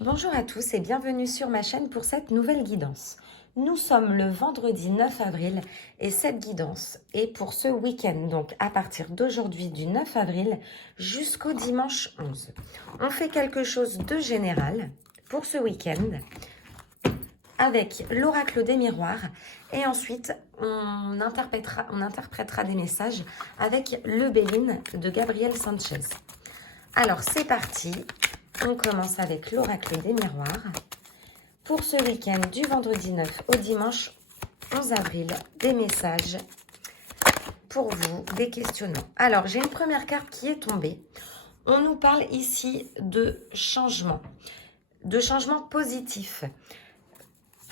Bonjour à tous et bienvenue sur ma chaîne pour cette nouvelle guidance. Nous sommes le vendredi 9 avril et cette guidance est pour ce week-end, donc à partir d'aujourd'hui du 9 avril jusqu'au dimanche 11. On fait quelque chose de général pour ce week-end avec l'oracle des miroirs et ensuite on interprétera des messages avec le Béline de Gabriel Sanchez. Alors c'est parti. On commence avec l'oracle des miroirs. Pour ce week-end du vendredi 9 au dimanche 11 avril, des messages pour vous, des questionnements. Alors, j'ai une première carte qui est tombée. On nous parle ici de changement positif.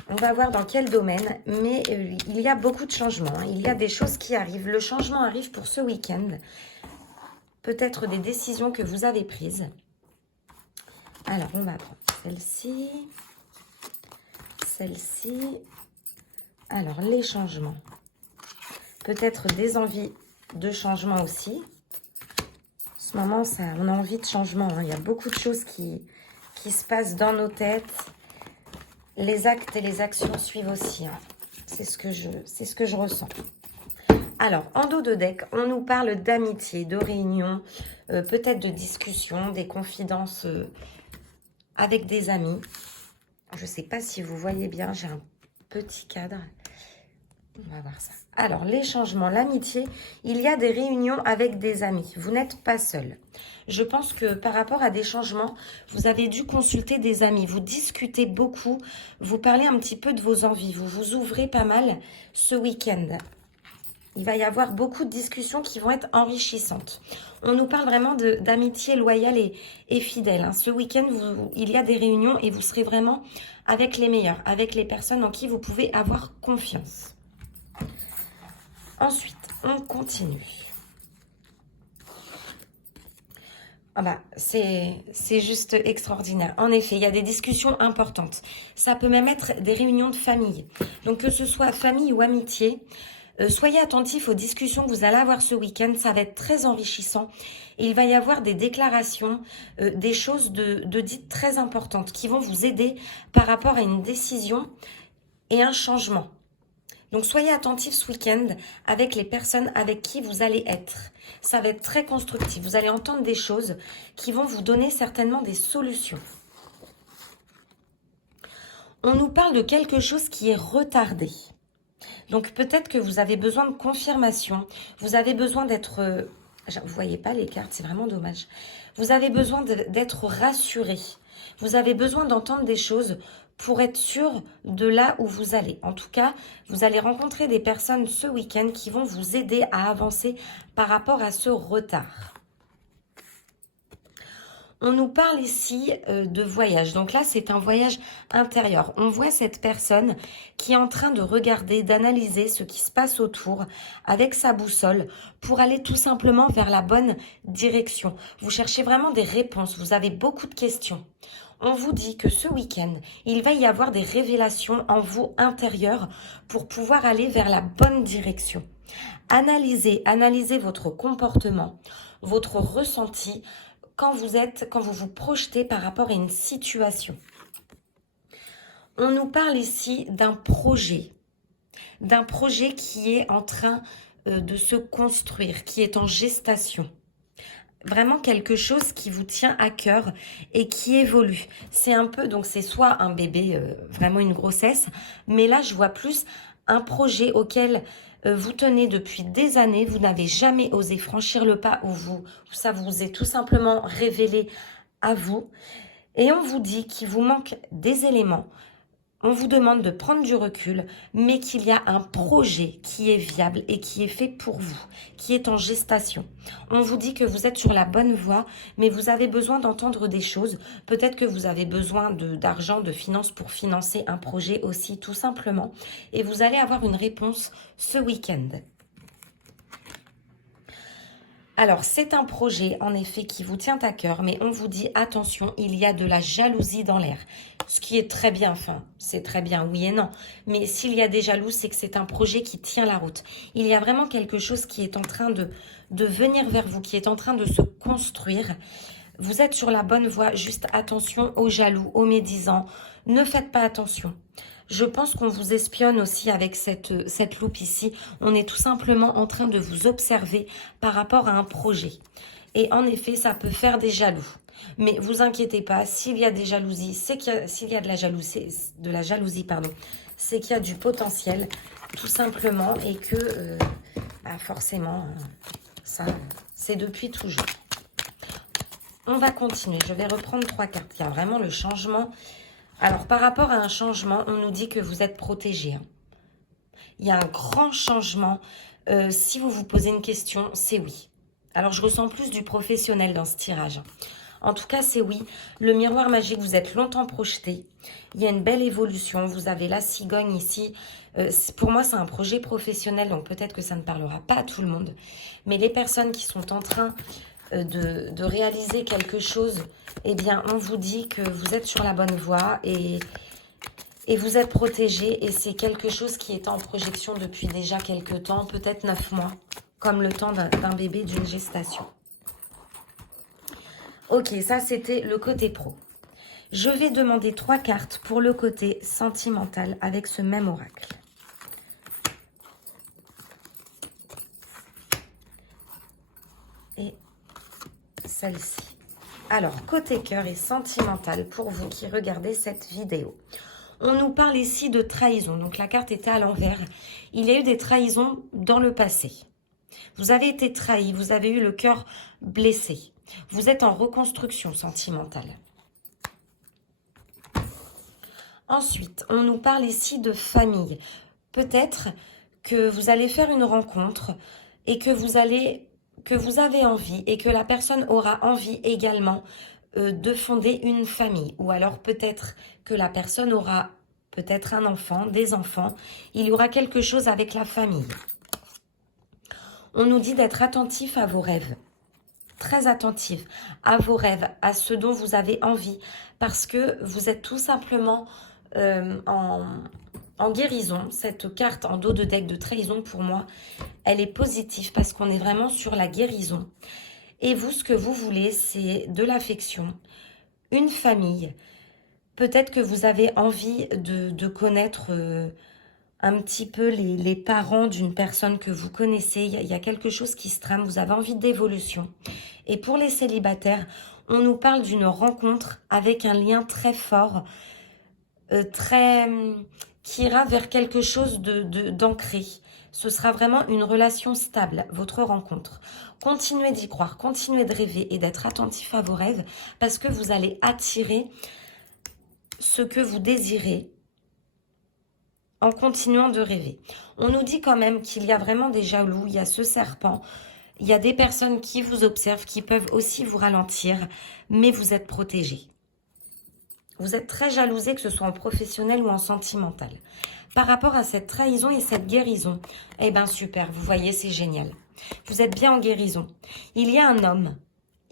On va voir dans quel domaine, mais il y a beaucoup de changements. Il y a des choses qui arrivent. Le changement arrive pour ce week-end. Peut-être des décisions que vous avez prises. Alors, on va prendre celle-ci. Alors, les changements. Peut-être des envies de changement aussi. En ce moment, on a envie de changement. Il y a beaucoup de choses qui se passent dans nos têtes. Les actes et les actions suivent aussi. C'est ce que je ressens. Alors, en dos de deck, on nous parle d'amitié, de réunion, peut-être de discussion, des confidences avec des amis. Je ne sais pas si vous voyez bien, j'ai un petit cadre. On va voir ça. Alors, les changements, l'amitié, il y a des réunions avec des amis. Vous n'êtes pas seul. Je pense que par rapport à des changements, vous avez dû consulter des amis. Vous discutez beaucoup, vous parlez un petit peu de vos envies. Vous vous ouvrez pas mal ce week-end. Il va y avoir beaucoup de discussions qui vont être enrichissantes. On nous parle vraiment d'amitié loyale et fidèle. Ce week-end, il y a des réunions et vous serez vraiment avec les meilleurs, avec les personnes en qui vous pouvez avoir confiance. Ensuite, on continue. C'est juste extraordinaire. En effet, il y a des discussions importantes. Ça peut même être des réunions de famille. Donc, que ce soit famille ou amitié, soyez attentifs aux discussions que vous allez avoir ce week-end. Ça va être très enrichissant. Et il va y avoir des déclarations, des choses de dites très importantes qui vont vous aider par rapport à une décision et un changement. Donc, soyez attentifs ce week-end avec les personnes avec qui vous allez être. Ça va être très constructif. Vous allez entendre des choses qui vont vous donner certainement des solutions. On nous parle de quelque chose qui est retardé. Donc, peut-être que vous avez besoin de confirmation. Vous avez besoin d'être... vous ne voyez pas les cartes, c'est vraiment dommage. Vous avez besoin d'être rassuré. Vous avez besoin d'entendre des choses pour être sûr de là où vous allez. En tout cas, vous allez rencontrer des personnes ce week-end qui vont vous aider à avancer par rapport à ce retard. On nous parle ici de voyage. Donc là, c'est un voyage intérieur. On voit cette personne qui est en train de regarder, d'analyser ce qui se passe autour avec sa boussole pour aller tout simplement vers la bonne direction. Vous cherchez vraiment des réponses. Vous avez beaucoup de questions. On vous dit que ce week-end, il va y avoir des révélations en vous intérieures pour pouvoir aller vers la bonne direction. Analysez votre comportement, votre ressenti, quand vous vous projetez par rapport à une situation. On nous parle ici d'un projet qui est en train de se construire, qui est en gestation. Vraiment quelque chose qui vous tient à cœur et qui évolue. C'est un peu, donc c'est soit un bébé, vraiment une grossesse, mais là je vois plus un projet auquel vous tenez depuis des années, vous n'avez jamais osé franchir le pas où ça vous est tout simplement révélé à vous. Et on vous dit qu'il vous manque des éléments. On vous demande de prendre du recul, mais qu'il y a un projet qui est viable et qui est fait pour vous, qui est en gestation. On vous dit que vous êtes sur la bonne voie, mais vous avez besoin d'entendre des choses. Peut-être que vous avez besoin d'argent, de finances pour financer un projet aussi, tout simplement. Et vous allez avoir une réponse ce week-end. Alors, c'est un projet, en effet, qui vous tient à cœur, mais on vous dit, attention, il y a de la jalousie dans l'air. Ce qui est très bien, enfin, c'est très bien, oui et non. Mais s'il y a des jaloux, c'est que c'est un projet qui tient la route. Il y a vraiment quelque chose qui est en train de venir vers vous, qui est en train de se construire. Vous êtes sur la bonne voie, juste attention aux jaloux, aux médisants. Ne faites pas attention. Je pense qu'on vous espionne aussi avec cette loupe ici. On est tout simplement en train de vous observer par rapport à un projet. Et en effet, ça peut faire des jaloux. Mais vous inquiétez pas, s'il y a des jalousies, s'il y a de la jalousie, pardon, c'est qu'il y a du potentiel, tout simplement, et que bah forcément, ça, c'est depuis toujours. On va continuer. Je vais reprendre 3 cartes. Il y a vraiment le changement. Alors, par rapport à un changement, on nous dit que vous êtes protégé. Hein. Il y a un grand changement. Si vous vous posez une question, c'est oui. Alors, je ressens plus du professionnel dans ce tirage. En tout cas, c'est oui. Le miroir magique, vous êtes longtemps projeté. Il y a une belle évolution. Vous avez la cigogne ici. Pour moi, c'est un projet professionnel, donc peut-être que ça ne parlera pas à tout le monde. Mais les personnes qui sont en train de réaliser quelque chose, eh bien, on vous dit que vous êtes sur la bonne voie et vous êtes protégé. Et c'est quelque chose qui est en projection depuis déjà quelques temps, peut-être 9 mois, comme le temps d'un bébé, d'une gestation. Ok, ça c'était le côté pro. Je vais demander 3 cartes pour le côté sentimental avec ce même oracle. Et celle-ci. Alors, côté cœur et sentimental pour vous qui regardez cette vidéo. On nous parle ici de trahison. Donc, la carte était à l'envers. Il y a eu des trahisons dans le passé. Vous avez été trahi, vous avez eu le cœur blessé. Vous êtes en reconstruction sentimentale. Ensuite, on nous parle ici de famille. Peut-être que vous allez faire une rencontre et que vous avez envie et que la personne aura envie également de fonder une famille. Ou alors peut-être que la personne aura peut-être un enfant, des enfants. Il y aura quelque chose avec la famille. On nous dit d'être attentif à vos rêves. Très attentif à vos rêves, à ce dont vous avez envie. Parce que vous êtes tout simplement en guérison. Cette carte en dos de deck de trahison, pour moi, elle est positive parce qu'on est vraiment sur la guérison. Et vous, ce que vous voulez, c'est de l'affection, une famille. Peut-être que vous avez envie de connaître un petit peu les parents d'une personne que vous connaissez. Il y a quelque chose qui se trame, vous avez envie d'évolution. Et pour les célibataires, on nous parle d'une rencontre avec un lien très fort, qui ira vers quelque chose d'ancré. Ce sera vraiment une relation stable, votre rencontre. Continuez d'y croire, continuez de rêver et d'être attentif à vos rêves parce que vous allez attirer ce que vous désirez en continuant de rêver. On nous dit quand même qu'il y a vraiment des jaloux, il y a ce serpent, il y a des personnes qui vous observent, qui peuvent aussi vous ralentir, mais vous êtes protégés. Vous êtes très jalousé, que ce soit en professionnel ou en sentimental. Par rapport à cette trahison et cette guérison, eh bien super, vous voyez, c'est génial. Vous êtes bien en guérison. Il y a un homme,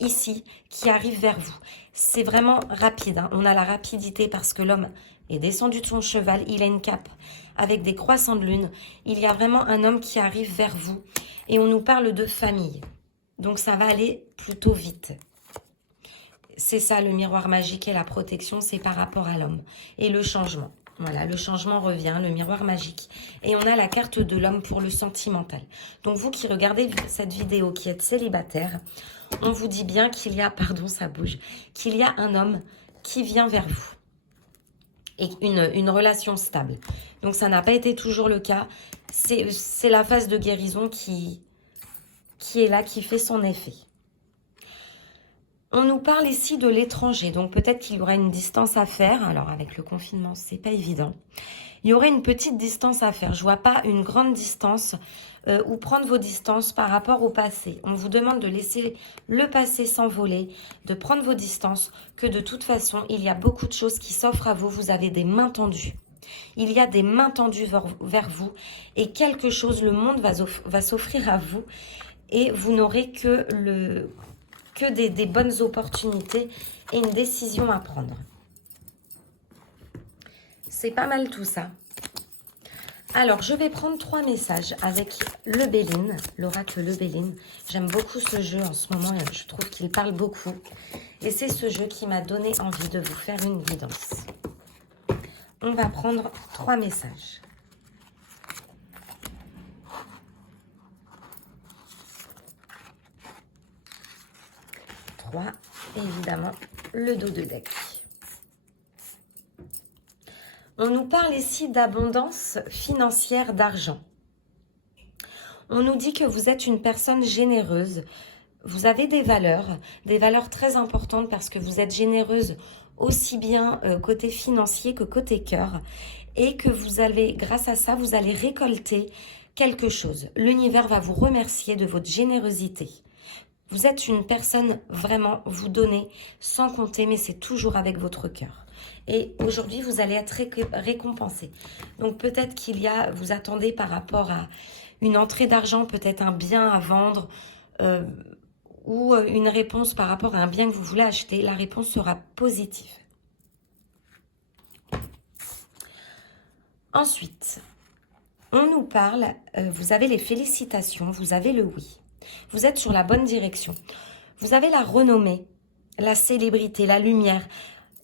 ici, qui arrive vers vous. C'est vraiment rapide, hein. On a la rapidité parce que l'homme est descendu de son cheval, il a une cape avec des croissants de lune. Il y a vraiment un homme qui arrive vers vous et on nous parle de famille. Donc ça va aller plutôt vite. C'est ça le miroir magique et la protection, c'est par rapport à l'homme. Et le changement. Voilà, le changement revient, le miroir magique. Et on a la carte de l'homme pour le sentimental. Donc vous qui regardez cette vidéo, qui êtes célibataire, on vous dit bien qu'il y a, pardon ça bouge, qu'il y a un homme qui vient vers vous. Et une relation stable. Donc ça n'a pas été toujours le cas. C'est la phase de guérison qui est là, qui fait son effet. On nous parle ici de l'étranger, donc peut-être qu'il y aura une distance à faire. Alors avec le confinement, c'est pas évident. Il y aurait une petite distance à faire. Je vois pas une grande distance ou prendre vos distances par rapport au passé. On vous demande de laisser le passé s'envoler, de prendre vos distances, que de toute façon, il y a beaucoup de choses qui s'offrent à vous. Vous avez des mains tendues. Il y a des mains tendues vers vous et quelque chose, le monde va s'offrir à vous et vous n'aurez que des bonnes opportunités et une décision à prendre. C'est pas mal tout ça. Alors, je vais prendre 3 messages avec le Béline, l'oracle le Béline. J'aime beaucoup ce jeu en ce moment et je trouve qu'il parle beaucoup. Et c'est ce jeu qui m'a donné envie de vous faire une guidance. On va prendre 3 messages. 3, évidemment, le dos de deck. On nous parle ici d'abondance financière d'argent. On nous dit que vous êtes une personne généreuse. Vous avez des valeurs très importantes parce que vous êtes généreuse aussi bien côté financier que côté cœur. Et que vous allez, grâce à ça, vous allez récolter quelque chose. L'univers va vous remercier de votre générosité. Vous êtes une personne, vraiment, vous donnez sans compter, mais c'est toujours avec votre cœur. Et aujourd'hui, vous allez être récompensé. Donc peut-être qu'il y a, vous attendez par rapport à une entrée d'argent, peut-être un bien à vendre ou une réponse par rapport à un bien que vous voulez acheter. La réponse sera positive. Ensuite, on nous parle, vous avez les félicitations, vous avez le oui. Vous êtes sur la bonne direction. Vous avez la renommée, la célébrité, la lumière.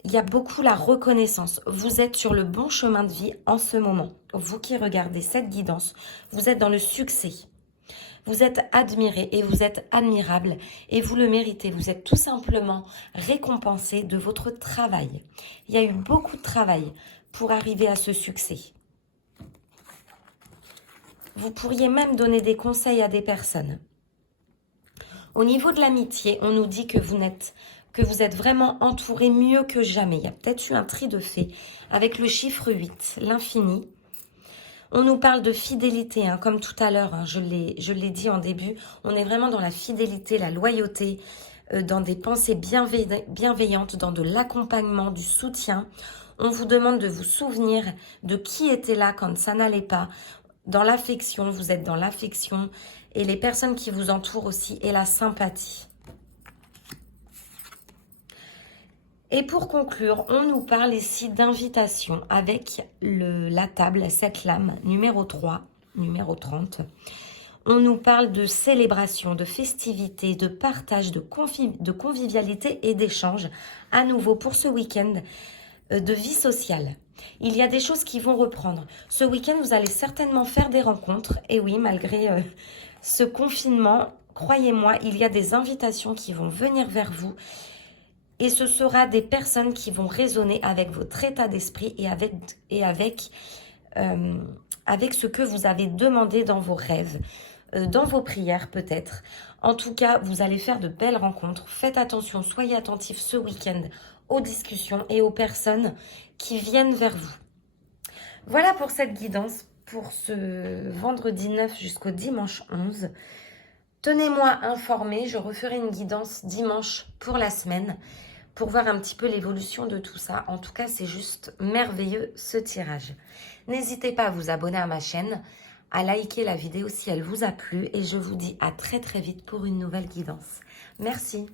Il y a beaucoup la reconnaissance. Vous êtes sur le bon chemin de vie en ce moment. Vous qui regardez cette guidance, vous êtes dans le succès. Vous êtes admiré et vous êtes admirable et vous le méritez. Vous êtes tout simplement récompensé de votre travail. Il y a eu beaucoup de travail pour arriver à ce succès. Vous pourriez même donner des conseils à des personnes. Au niveau de l'amitié, on nous dit que vous êtes vraiment entouré mieux que jamais. Il y a peut-être eu un tri de fées avec le chiffre 8, l'infini. On nous parle de fidélité, hein, comme tout à l'heure, hein, je l'ai dit en début. On est vraiment dans la fidélité, la loyauté, dans des pensées bienveillantes, dans de l'accompagnement, du soutien. On vous demande de vous souvenir de qui était là quand ça n'allait pas. Dans l'affection, vous êtes dans l'affection. Et les personnes qui vous entourent aussi, et la sympathie. Et pour conclure, on nous parle ici d'invitation avec la table, cette lame, numéro 3, numéro 30. On nous parle de célébration, de festivité, de partage, de convivialité et d'échange, à nouveau pour ce week-end de vie sociale. Il y a des choses qui vont reprendre. Ce week-end, vous allez certainement faire des rencontres. Et oui, malgré ce confinement, croyez-moi, il y a des invitations qui vont venir vers vous. Et ce sera des personnes qui vont résonner avec votre état d'esprit et avec ce que vous avez demandé dans vos rêves, dans vos prières peut-être. En tout cas, vous allez faire de belles rencontres. Faites attention, soyez attentifs ce week-end aux discussions et aux personnes qui viennent vers vous. Voilà pour cette guidance pour ce vendredi 9 jusqu'au dimanche 11. Tenez-moi informé, je referai une guidance dimanche pour la semaine pour voir un petit peu l'évolution de tout ça. En tout cas, c'est juste merveilleux ce tirage. N'hésitez pas à vous abonner à ma chaîne, à liker la vidéo si elle vous a plu et je vous dis à très très vite pour une nouvelle guidance. Merci.